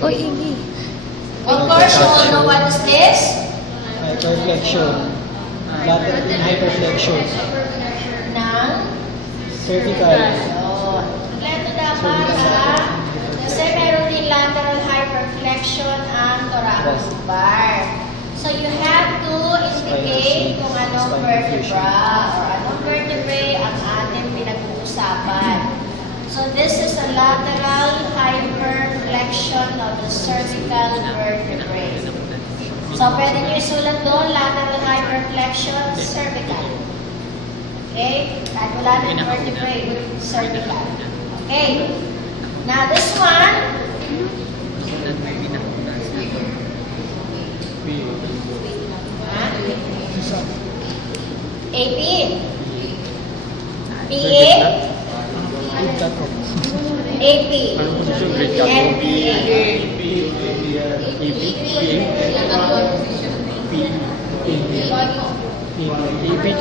Oy, Iggy. Of course, you all know what is this? Hyperflexion. Lateral hyperflexion. Ng Cervical. Kompleto dapat ha? Kasi meron din lateral hyperflexion ang thoracic bar. So you have to indicate kung anong vertebra or anong vertebrae ang ating pinag-uusapan. So this is a lateral hyperflexion of the cervical vertebrae. So pwede nyo isulat doon, lateral hyperflexion, cervical. Okay? Kahit wala ng vertebrae, cervical. Okay. Now this one, AP, PA, AP, NPA.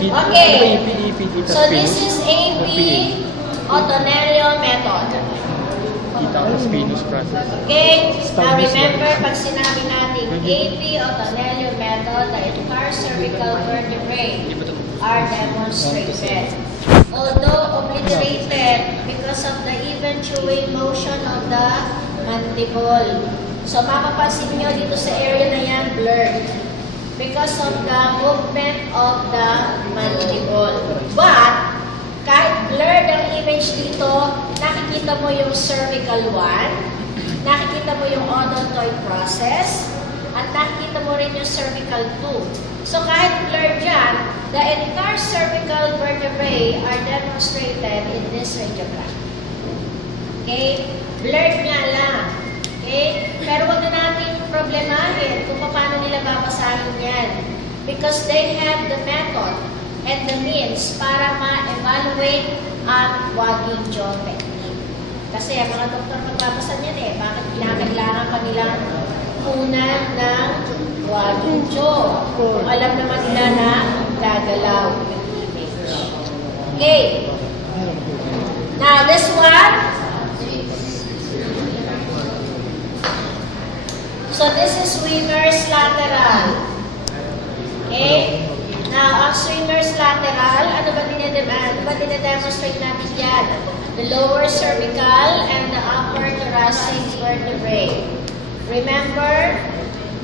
Okay, so this is AP Ottonello method. Okay, now remember, pag sinabi natin AP Ottonello method, the entire cervical vertebrae are demonstrated. Although obliterated because of the eventuating motion of the mandible. So mapapansin nyo dito sa area na yan, blurred. Because of the movement of the mandible. But, kahit blurred ang image dito, nakikita mo yung cervical 1, nakikita mo yung odontoid process, at nakikita mo rin yung cervical 2. So kahit blurred dyan, the entire cervical vertebrae are demonstrated in this radiogram. Okay? Blurred nga lang. Okay? Pero wag na natin problemahin kung paano nila babasahin yan. Because they have the method and the means para ma-evaluate ang wagging jaw technique. Kasi ang mga doktor magbabasa niyan eh, bakit kinakailangan pa nilang kunan ng wagging jaw? Kung alam naman nila na gagalaw yung image. Okay. Now, this one. So, this is swimmer's lateral. Okay? Now, ang swimmer's lateral, ano ba dinedemonstrate natin yan? The lower cervical and the upper thoracic vertebrae. Remember,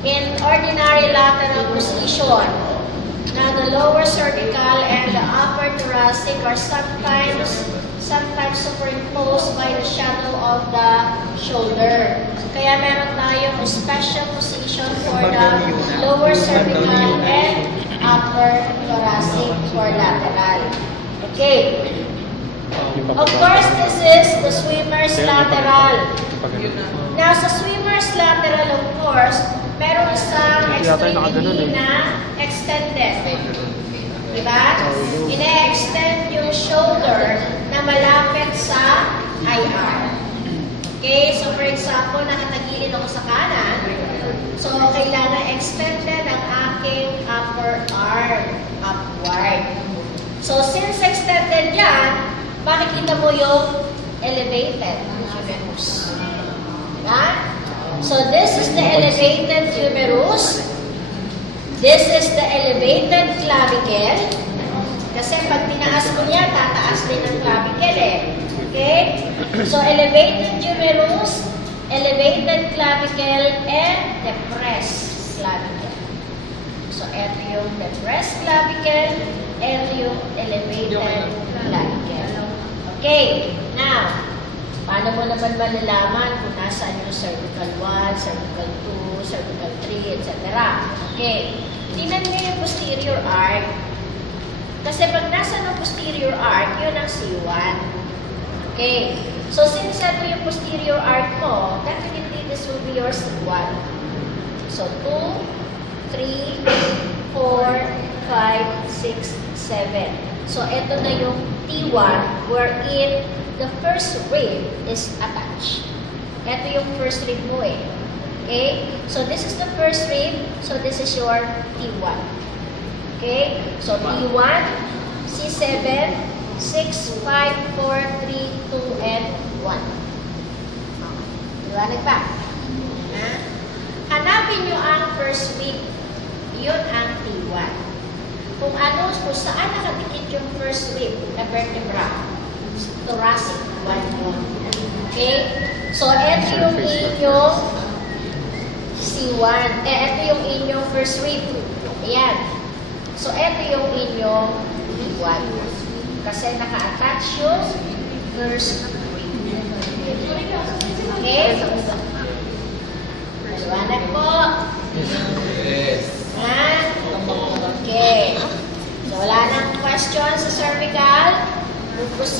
in ordinary lateral position, now the lower cervical and the upper thoracic are sometimes superimposed by the shadow of the shoulder. Kaya meron tayong special position for the lower cervical and upper thoracic for lateral. Okay. Of course, this is the swimmer's lateral. Now, sa swimmer's lateral, of course, meron isang extremity na extended. Diba? Ine-extend yung shoulder na malapit sa IR. Okay? So, for example, nakatagilid ako sa kanan. So, kailangan extended ang aking upper arm upward. So, since extended yan, makikita mo yung elevated humerus. Diba? So, this is the elevated humerus. This is the elevated clavicle. Kasi pag tinaas mo niya, tataas din ang clavicle eh. Okay? So, elevated humerus, elevated clavicle, and depressed clavicle. So, ito yung depressed clavicle, ito yung elevated clavicle. Okay. Now, paano mo naman malalaman kung nasaan yung cervical 1, cervical 2, cervical 3, etc. Okay. Tingnan nyo yung posterior arc. Kasi pag nasa ng posterior arc, yun ang C1. Okay. So, since ito yung posterior arc mo, definitely this will be your C1. So, 2, 3, 4, 5, 6, 7. So, ito na yung T1 wherein the first rib is attached. Ito yung first rib mo eh. Okay? So, this is the first rib. So, this is your T1. Okay? So, T1, C7, 6, 5, 4, 3, 2, and 1. Liwanag pa. Hanapin nyo ang first rib. Yun ang T1. Kung saan nakadikit yung first rib na vertebra. Thoracic 1 yun. Okay? So, ito yung inyong C1. Ito yung inyong first rib. Ayan. So, ito yung inyong T1. Kasi naka-attach yung first rib. Okay? Maliwanag po. Yes. Ha? Okay. So, wala nang question sa cervical. We'll proceed.